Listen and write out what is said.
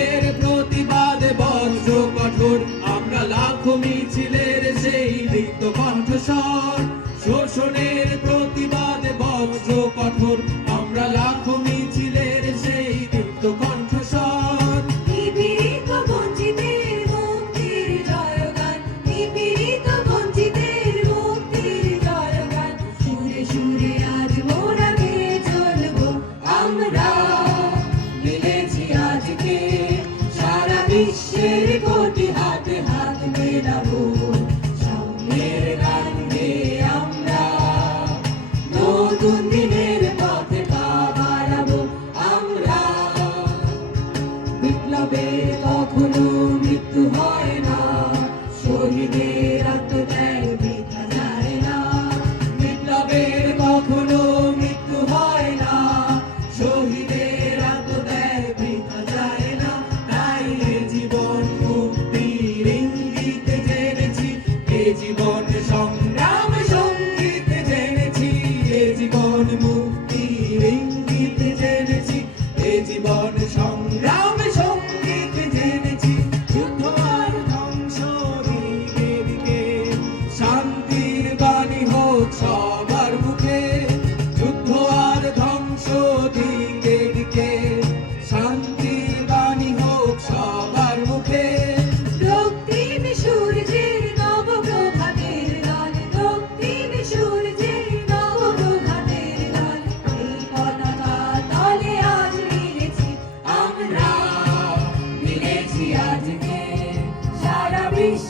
খুনের প্রতিবাদে বন্ধ কঠোর। আমরা লাখো মিছিলের সেই দীপ্ত কণ্ঠস্বর। শোষণের প্রতিবাদে বন্ধ কঠোর। বিশ্বের কোটি হাত মেলাবো। সামনের আমরা। নতুন দিনের পথে পা বাড়াবো আমরা। বিপ্লবের কখনো মৃত্যু হয় জীবন সংগ্রাম সংগীত জেনেছি। যুদ্ধ আর ধ্বংস নিজেদিকে শান্তির বাণী সবার মুখে। যুদ্ধ আর ধ্বংস দিকে Peace.